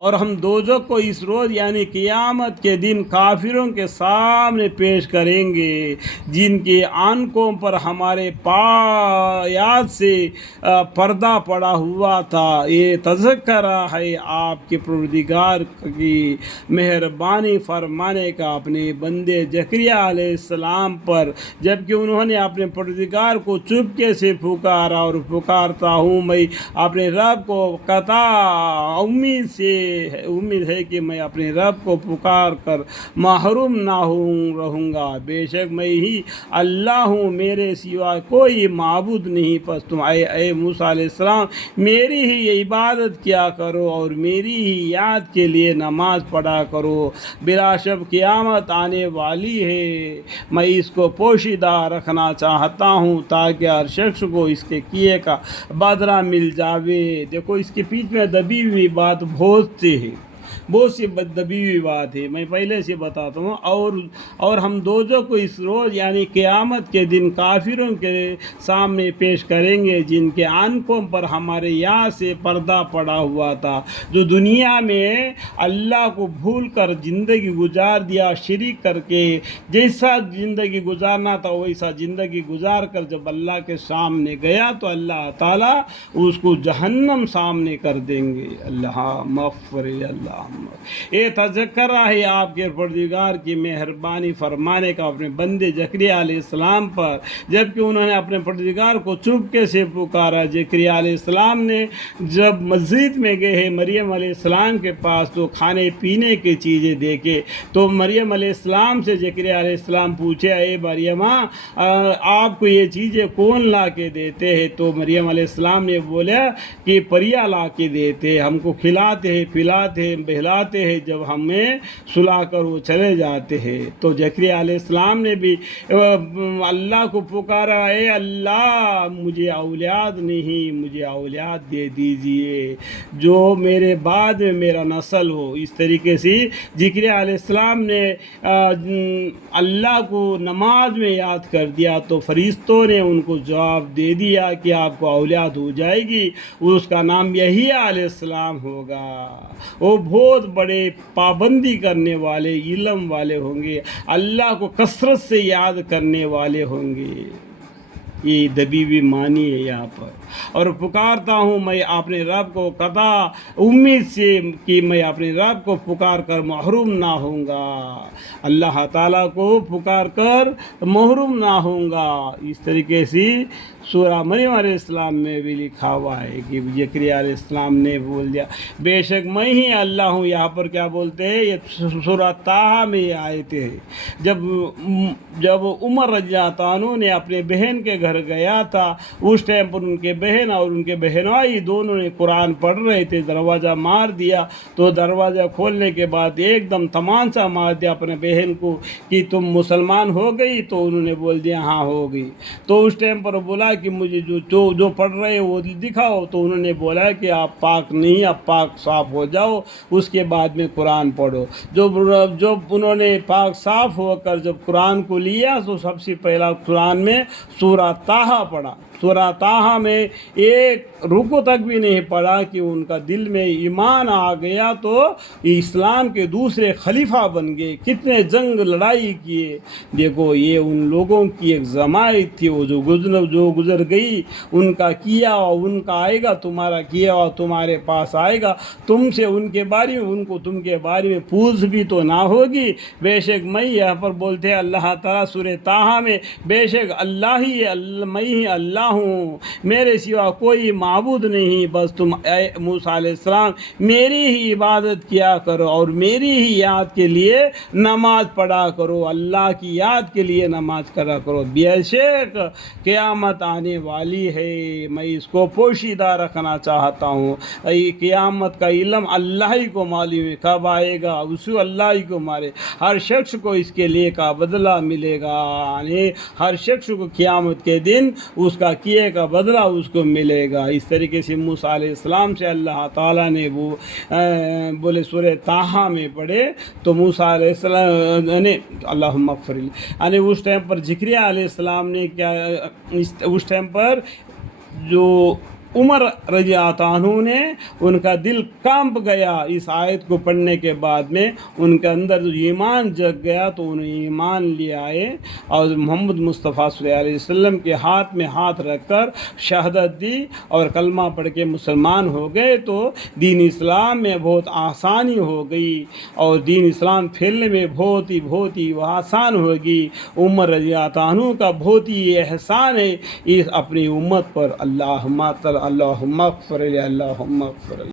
اور ہم دوزخ کو اس روز یعنی قیامت کے دن کافروں کے سامنے پیش کریں گے جن کی آنکھوں پر ہمارے پایات سے پردہ پڑا ہوا تھا۔ یہ تذکرہ ہے آپ کے پروردگار کی مہربانی فرمانے کا اپنے بندے زکریا علیہ السلام پر، جبکہ انہوں نے اپنے پروردگار کو چپکے سے پکارا، اور پکارتا ہوں میں اپنے رب کو قطع امید ہے کہ میں اپنے رب کو پکار کر محروم نہ رہوں گا۔ بے شک میں ہی اللہ ہوں، میرے سوا کوئی معبود نہیں، پس تم اے موسیٰ علیہ السلام میری ہی عبادت کیا کرو اور میری ہی یاد کے لیے نماز پڑھا کرو۔ بلا شک قیامت آنے والی ہے، میں اس کو پوشیدہ رکھنا چاہتا ہوں تاکہ ہر شخص کو اس کے کیے کا بدلہ مل جاوے۔ دیکھو اس کے پیچھے میں دبی ہوئی بات بہت سی دبی ہوئی بات ہے، میں پہلے سے بتاتا ہوں۔ اور ہم دوزخ کو اس روز یعنی قیامت کے دن کافروں کے سامنے پیش کریں گے جن کے آنکھوں پر ہمارے یاد سے پردہ پڑا ہوا تھا، جو دنیا میں اللہ کو بھول کر زندگی گزار دیا، شریک کر کے جیسا زندگی گزارنا تھا ویسا زندگی گزار کر جب اللہ کے سامنے گیا تو اللہ تعالیٰ اس کو جہنم سامنے کر دیں گے۔ اللہ مغفر اللہ۔ یہ تذکرہ ہے آپ کے پروردگار کی مہربانی فرمانے کا اپنے بندے زکریا علیہ السلام پر، جبکہ انہوں نے اپنے پروردگار کو چپکے سے پکارا۔ زکریا علیہ السلام نے جب مسجد میں گئے مریم علیہ السلام کے پاس تو کھانے پینے کی چیزیں دیکھے، تو مریم علیہ السلام سے زکریا علیہ السلام پوچھے، اے مریم آپ کو یہ چیزیں کون لا کے دیتے ہیں؟ تو مریم علیہ السلام نے بولا کہ پریاں لا کے دیتے ہیں، ہم کو کھلاتے ہیں، پلاتے ہیں، بہلاتے ہیں، جب ہمیں سلا کر وہ چلے جاتے ہیں۔ تو زکریا علیہ السلام نے بھی اللہ کو پکارا، اے اللہ مجھے اولاد نہیں، مجھے اولاد دے دیجئے جو میرے بعد میں میرا نسل ہو۔ اس طریقے سے زکریا علیہ السلام نے اللہ کو نماز میں یاد کر دیا تو فرشتوں نے ان کو جواب دے دیا کہ آپ کو اولاد ہو جائے گی، اس کا نام یحییٰ علیہ السلام ہوگا۔ وہ بہت بڑے پابندی کرنے والے، علم والے ہوں گے، اللہ کو کثرت سے یاد کرنے والے ہوں گے۔ یہ دبی ہوئی معنی ہے یہاں پر۔ اور پکارتا ہوں میں اپنے رب کو قطع امید سے کہ میں اپنے رب کو پکار کر محروم نہ ہوں گا، اللہ تعالیٰ کو پکار کر محروم نہ ہوں گا۔ اس طریقے سے سورہ مریم علیہ السلام میں بھی لکھا ہوا ہے کہ زکریا علیہ السلام نے بول دیا بے شک میں ہی اللہ ہوں۔ یہاں پر کیا بولتے ہیں؟ یہ سورہ طٰہٰ میں یہ آیتیں ہیں۔ جب عمر رضی اللہ عنہ نے اپنے بہن کے گھر گیا تھا، اس ٹائم پر ان کے بہن اور ان کے بہنوئی دونوں نے قرآن پڑھ رہے تھے، دروازہ مار دیا تو دروازہ کھولنے کے بعد ایک دم تمانچہ مار دیا اپنے بہن کو کہ تم مسلمان ہو گئی؟ تو انہوں نے بول دیا ہاں ہو گئی۔ تو اس ٹائم پر بولا کہ مجھے جو پڑھ رہے وہ دکھاؤ، تو انہوں نے بولا کہ آپ پاک نہیں، آپ پاک صاف ہو جاؤ، اس کے بعد میں قرآن پڑھو۔ جب انہوں نے پاک صاف ہو کر جب قرآن کو لیا تو سب سے پہلا قرآن میں سورہ طٰہٰ پڑھا۔ سورہ طٰہٰ میں ایک رکو تک بھی نہیں پڑھا کہ ان کا دل میں ایمان آ گیا تو اسلام کے دوسرے خلیفہ بن گئے۔ کتنے جنگ لڑائی کیے۔ دیکھو یہ ان لوگوں کی ایک جماعت تھی، وہ جو گزر گئی، ان کا کیا اور ان کا آئے گا، تمہارا کیا اور تمہارے پاس آئے گا، تم سے ان کے بارے میں ان کو تم کے بارے میں پوچھ بھی تو نہ ہوگی۔ بے شک میں یہاں پر بولتے ہیں اللہ تعالیٰ سورہ طٰہٰ میں، بے شک میں ہی اللہ ہوں، میرے سوا کوئی معبود نہیں، بس تم اے موسیٰ علیہ السلام میری ہی عبادت کیا کرو اور میری ہی یاد کے لیے نماز پڑھا کرو، اللہ کی یاد کے لیے نماز کرا کرو۔ بے شک قیامت آنے والی ہے، میں اس کو پوشیدہ رکھنا چاہتا ہوں۔ قیامت کا علم اللہ ہی کو معلوم ہے، کب آئے گا اسے اللہ ہی کو مارے، ہر شخص کو اس کے لیے کا بدلہ ملے گا، یعنی ہر شخص کو قیامت کے دن اس کا کیے کا بدلہ اس کو ملے گا۔ اس طریقے سے موسیٰ علیہ السلام سے اللہ تعالیٰ نے وہ بولے سورہ طٰہٰ میں پڑھے تو موسیٰ علیہ السلام نے اللہم اغفر لی، یعنی اس ٹائم پر زکریا علیہ السلام نے کیا، اس ٹائم پر جو عمر رضی اللہ عنہ نے ان کا دل کانپ گیا اس آیت کو پڑھنے کے بعد میں، ان کے اندر ایمان جگ گیا تو انہیں ایمان لے آئے اور محمد مصطفیٰ صلی اللہ علیہ وسلم کے ہاتھ میں ہاتھ رکھ کر شہادت دی اور کلمہ پڑھ کے مسلمان ہو گئے، تو دین اسلام میں بہت آسانی ہو گئی اور دین اسلام پھیلنے میں بہت ہی آسان ہوگی۔ عمر رضی اللہ عنہ کا بہت ہی احسان ہے اس اپنی امت پر۔ اللہم اغفر لی، اللہم اغفر لی۔